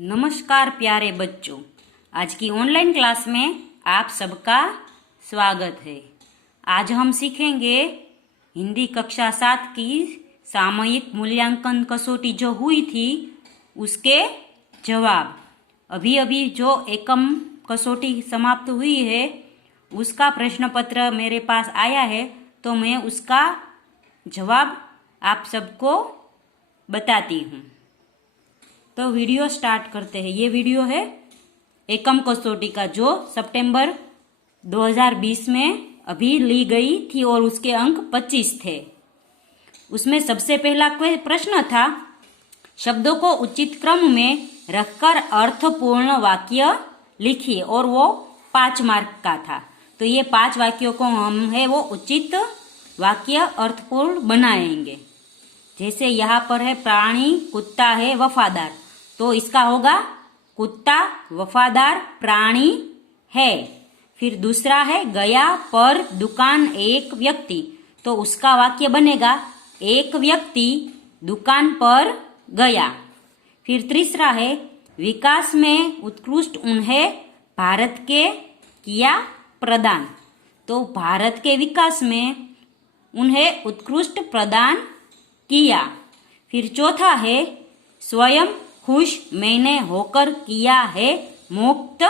नमस्कार प्यारे बच्चों, आज की ऑनलाइन क्लास में आप सबका स्वागत है। आज हम सीखेंगे हिंदी कक्षा 7 की सामयिक मूल्यांकन कसौटी जो हुई थी उसके जवाब। अभी अभी जो एकम कसौटी समाप्त हुई है उसका प्रश्न पत्र मेरे पास आया है, तो मैं उसका जवाब आप सबको बताती हूँ। तो वीडियो स्टार्ट करते हैं। ये वीडियो है एकम कसौटी का जो सितंबर 2020 में अभी ली गई थी और उसके अंक 25 थे। उसमें सबसे पहला प्रश्न था, शब्दों को उचित क्रम में रखकर अर्थपूर्ण वाक्य लिखिए, और वो 5 मार्क का था। तो ये 5 वाक्यों को हम है वो उचित वाक्य अर्थपूर्ण बनाएंगे। जैसे यहाँ पर है प्राणी कुत्ता है वफादार, तो इसका होगा कुत्ता वफादार प्राणी है। फिर दूसरा है गया पर दुकान एक व्यक्ति, तो उसका वाक्य बनेगा एक व्यक्ति दुकान पर गया। फिर तीसरा है विकास में उत्कृष्ट उन्हें भारत के किया प्रदान, तो भारत के विकास में उन्हें उत्कृष्ट प्रदान किया। फिर चौथा है स्वयं खुश मैंने होकर किया है मुक्त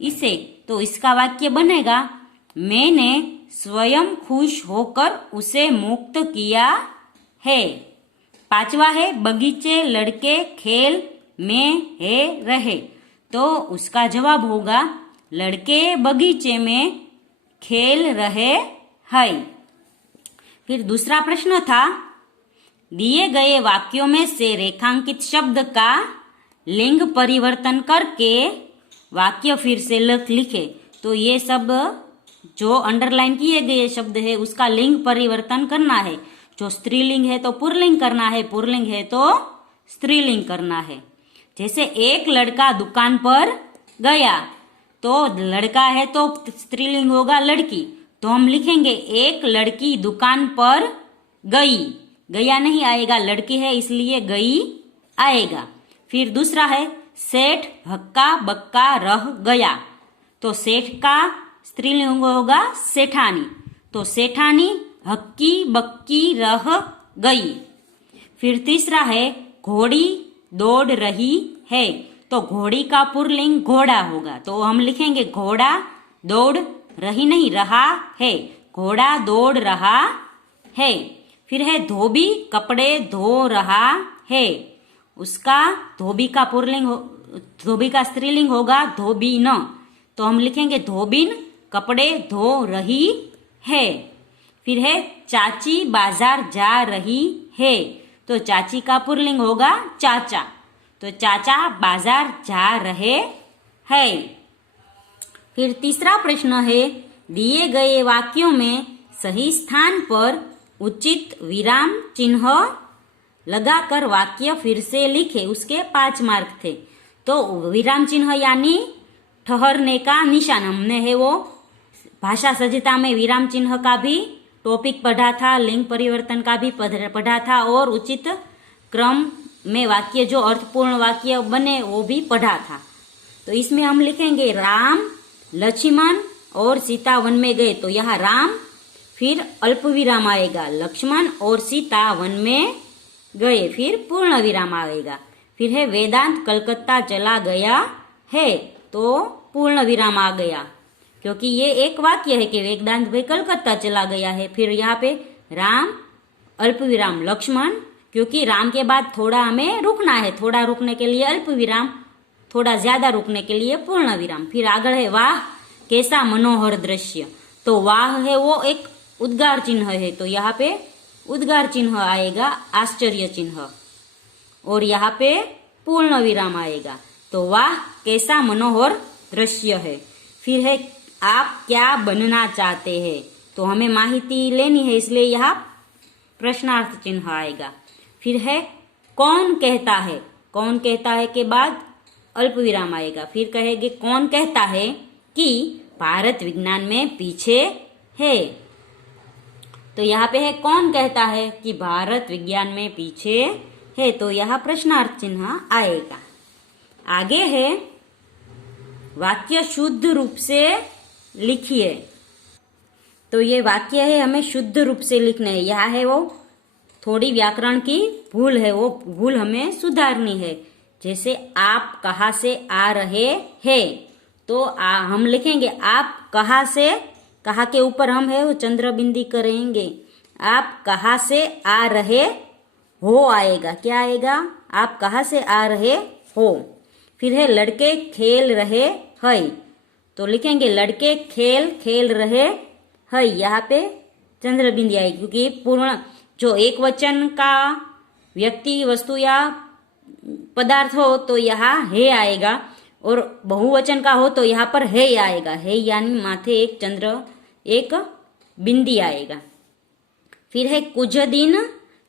इसे, तो इसका वाक्य बनेगा मैंने स्वयं खुश होकर उसे मुक्त किया है। पांचवा है बगीचे लड़के खेल में है रहे, तो उसका जवाब होगा लड़के बगीचे में खेल रहे हैं। फिर दूसरा प्रश्न था, दिए गए वाक्यों में से रेखांकित शब्द का लिंग परिवर्तन करके वाक्य फिर से लिखे। तो ये सब जो अंडरलाइन किए गए शब्द है उसका लिंग परिवर्तन करना है। जो स्त्रीलिंग है तो पुल्लिंग करना है, पुल्लिंग है तो स्त्रीलिंग करना है। जैसे एक लड़का दुकान पर गया, तो लड़का है तो स्त्रीलिंग होगा लड़की, तो हम लिखेंगे एक लड़की दुकान पर गई। गया नहीं आएगा, लड़की है इसलिए गई आएगा। फिर दूसरा है सेठ हक्का बक्का रह गया, तो सेठ का स्त्रीलिंग होगा सेठानी, तो सेठानी हक्की बक्की रह गई। फिर तीसरा है घोड़ी दौड़ रही है, तो घोड़ी का पुल्लिंग घोड़ा होगा, तो हम लिखेंगे घोड़ा दौड़ रही नहीं रहा है, घोड़ा दौड़ रहा है। फिर है धोबी कपड़े धो रहा है, उसका धोबी का पुल्लिंग धोबी का स्त्रीलिंग होगा धोबीन, तो हम लिखेंगे धोबीन कपड़े धो रही है। फिर है चाची बाजार जा रही है, तो चाची का पुल्लिंग होगा चाचा, तो चाचा बाजार जा रहे हैं। फिर तीसरा प्रश्न है, दिए गए वाक्यों में सही स्थान पर उचित विराम चिन्ह लगाकर वाक्य फिर से लिखे, उसके 5 मार्क थे। तो विराम चिन्ह यानी ठहरने का निशान, हमने है वो भाषा सज्जता में विराम चिन्ह का भी टॉपिक पढ़ा था, लिंग परिवर्तन का भी पढ़ा था, और उचित क्रम में वाक्य जो अर्थपूर्ण वाक्य बने वो भी पढ़ा था। तो इसमें हम लिखेंगे राम लक्ष्मण और सीता वन में गए, तो यहाँ राम फिर अल्प विराम आएगा, लक्ष्मण और सीता वन में गए, फिर पूर्ण विराम आएगा। फिर है वेदांत कलकत्ता चला गया है, तो पूर्ण विराम आ गया, क्योंकि ये एक वाक्य है कि वेदांत भाई कलकत्ता चला गया है। फिर यहाँ पे राम अल्प विराम लक्ष्मण, क्योंकि राम के बाद थोड़ा हमें रुकना है, थोड़ा रुकने के लिए अल्प विराम, थोड़ा ज्यादा रुकने के लिए पूर्ण विराम। फिर आगे है वाह कैसा मनोहर दृश्य, तो वाह है वो एक उद्गार चिन्ह है, तो यहाँ पे उद्गार चिन्ह आएगा आश्चर्य चिन्ह, और यहाँ पे पूर्ण विराम आएगा, तो वाह कैसा मनोहर दृश्य है। फिर है आप क्या बनना चाहते हैं, तो हमें माहिती लेनी है इसलिए यहाँ प्रश्नार्थ चिन्ह आएगा। फिर है कौन कहता है, कौन कहता है के बाद अल्प विराम आएगा। फिर कहेंगे कौन कहता है कि भारत विज्ञान में पीछे है, तो यहाँ पे है कौन कहता है कि भारत विज्ञान में पीछे है, तो यहाँ प्रश्नार्थ चिन्ह आएगा। आगे है वाक्य शुद्ध रूप से लिखिए। तो ये वाक्य है, हमें शुद्ध रूप से लिखना है। यह है वो थोड़ी व्याकरण की भूल है, वो भूल हमें सुधारनी है। जैसे आप कहाँ से आ रहे हैं, तो हम लिखेंगे आप कहाँ से, कहाँ के ऊपर हम है वो चंद्र बिंदी करेंगे। आप कहाँ से आ रहे हो आएगा, क्या आएगा, आप कहाँ से आ रहे हो। फिर है लड़के खेल रहे हैं, तो लिखेंगे लड़के खेल खेल रहे हैं। यहाँ पे चंद्र बिंदी आएगी, क्योंकि पूर्ण जो एक वचन का व्यक्ति वस्तु या पदार्थ हो तो यहाँ है आएगा, और बहुवचन का हो तो यहाँ पर है आएगा। है यानी माथे एक चंद्र एक बिंदी आएगा। फिर है कुछ दिन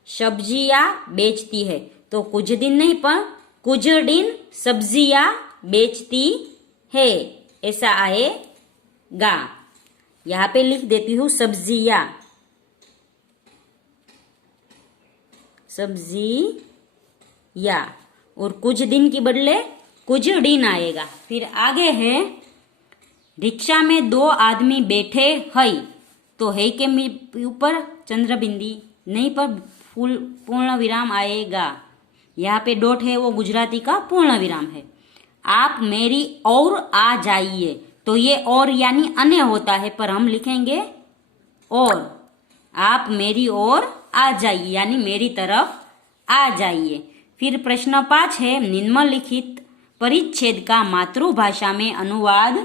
सब्जियां बेचती है, तो कुछ दिन नहीं पर कुछ दिन सब्जियां बेचती है, ऐसा आएगा। यहाँ पे लिख देती हूँ सब्जियां, सब्जियां, और कुछ दिन की बदले कुछ दिन आएगा। फिर आगे है रिक्शा में दो आदमी बैठे हैं, तो है के ऊपर चंद्र बिंदी नहीं पर पूर्ण विराम आएगा। यहाँ पे डॉट है वो गुजराती का पूर्ण विराम है। आप मेरी ओर आ जाइए, तो ये और यानी अन्य होता है, पर हम लिखेंगे और। आप मेरी ओर आ जाइए यानी मेरी तरफ आ जाइए। फिर प्रश्न 5 है निम्नलिखित परिच्छेद का मातृभाषा में अनुवाद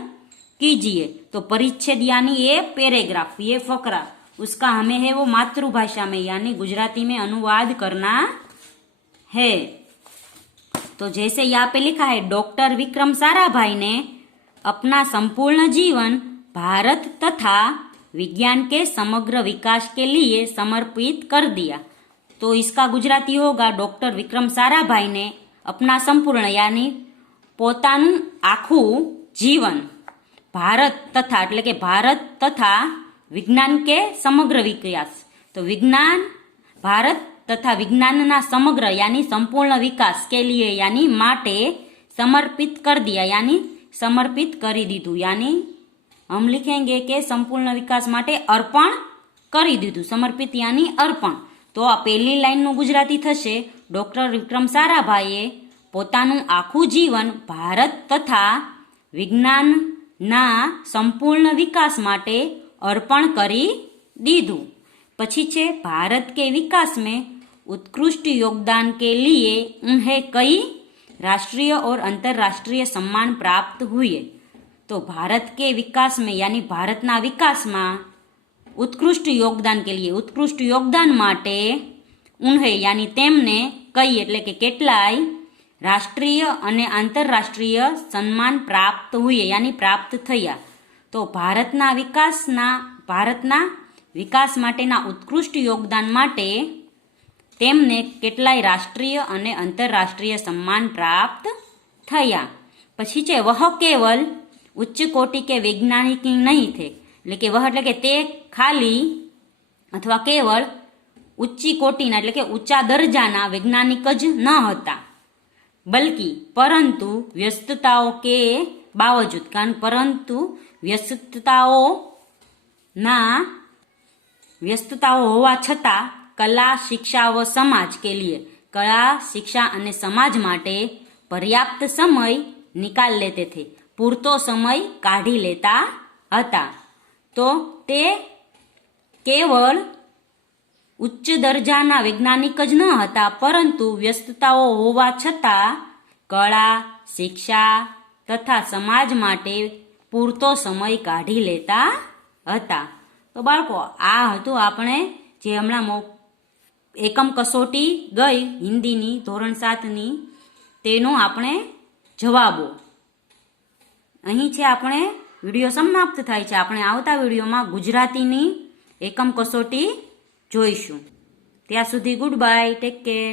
कीजिए। तो परिच्छेद यानी ये पैराग्राफ, ये फकरा, उसका हमें है वो मातृभाषा में यानी गुजराती में अनुवाद करना है। तो जैसे यहाँ पे लिखा है डॉक्टर विक्रम साराभाई ने अपना संपूर्ण जीवन भारत तथा विज्ञान के समग्र विकास के लिए समर्पित कर दिया। तो इसका गुजराती होगा डॉक्टर विक्रम साराभाई ने अपना संपूर्ण यानी પોતાનું આખું જીવન ભારત તથા એટલે કે ભારત તથા વિજ્ઞાન કે સમગ્ર વિકાસ, તો વિજ્ઞાન ભારત તથા વિજ્ઞાનના સમગ્ર यानी संपूर्ण विकास के लिए यानी माटे समर्पित कर दिया यानी समर्पित કરી દીધું, यानी हम लिखेंगे કે संपूर्ण विकास माटे अर्पण કરી દીધું, समर्पित यानी अर्पण। तो आ पहली लाइनનું गुजराती થશે ડોક્ટર વિક્રમ સારાભાઈએ પોતાનું આખું જીવન ભારત તથા વિજ્ઞાનના સંપૂર્ણ વિકાસ માટે અર્પણ કરી દીધું। પછી છે भारत के विकास में उत्कृष्ट योगदान के लिए उन्हें कई राष्ट्रीय और अंतर्राष्ट्रीय सम्मान प्राप्त हुए। तो भारत के विकास में यानी भारतना विकास में उत्कृष्ट योगदान के लिए उत्कृष्ट योगदान माटे उन्हें यानी तेमने कई એટલે કે કેટલાય राष्ट्रीय અને आंतरराष्ट्रीय सम्मान प्राप्त हुए यानी प्राप्त थया। तो भारतना विकास माटेना उत्कृष्ट योगदान माटे तेमने કેટલાય राष्ट्रीय અને आंतरराष्ट्रीय सम्मान प्राप्त थया। पछी छे वह केवल उच्च कोटि के वैज्ञानिक नहीं थे, એટલે કે વહ એટલે કે તે ખાલી અથવા કેવળ ઉચ્ચી કોટીના એટલે કે ઊંચા દરજાના વૈજ્ઞાનિક જ ન હતા, बल्कि परंतु व्यस्तताओं के बावजूद कारण परंतु व्यस्तताओं होवा छता कला शिक्षा व समाज के लिए कला शिक्षा અને समाज माटे पर्याप्त समय निकाल लेते थे, पूरतो समय काढ़ी लेता हता। तो ते केवल उच्च दर्जाना वैज्ञानिक ज न हता, परंतु व्यस्तताओं होवा छता कला शिक्षा तथा समाज माटे पूरतो समय काढ़ी लेता हता। तो बाळको आ हतुं आपणे जे हमणां एकम कसोटी गई हिंदीनी धोरण 7नी तेनो आपणे जवाबो। અહીં છે આપણે વિડીયો સમાપ્ત થાય છે। આપણે આવતા વિડીયોમાં ગુજરાતીની એકમ કસોટી જોઈશું। ત્યાં સુધી ગુડ બાય, ટેક કેર।